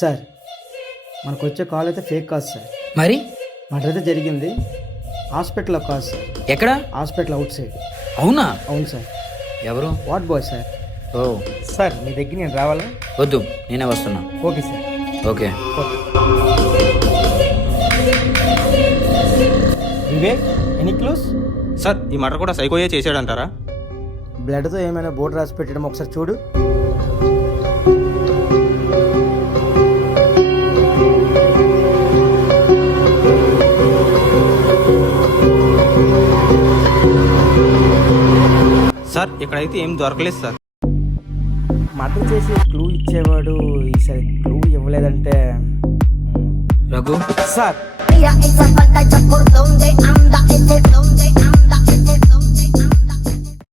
Sir మనకు వచ్చే call అయితే ఫేక్ కాదు సార్. మరి మర్డర్ అయితే జరిగింది హాస్పిటల్లో కాదు సార్. ఎక్కడ? Hospital outside. అవునా? అవును సార్. ఎవరు? Ward boy sir. ఓ సార్ మీ దగ్గర నేను రావాలా? వద్దు, నేనే వస్తున్నా. Okay sir. Okay. Vivek any clues? Sir ఈ మర్డర్ కూడా సైకోయే చేశాడంటారా? బ్లడ్తో ఏమైనా బోర్డు రాసి పెట్టడం ఒకసారి చూడు. సార్ ఇక్కడైతే ఏం దొరకలేదు సార్. మర్డర్ చేసి క్లూ ఇచ్చేవాడు ఈసారి క్లూ ఇవ్వలేదంటే Raghu, sir Mira esa pantalla por donde anda ese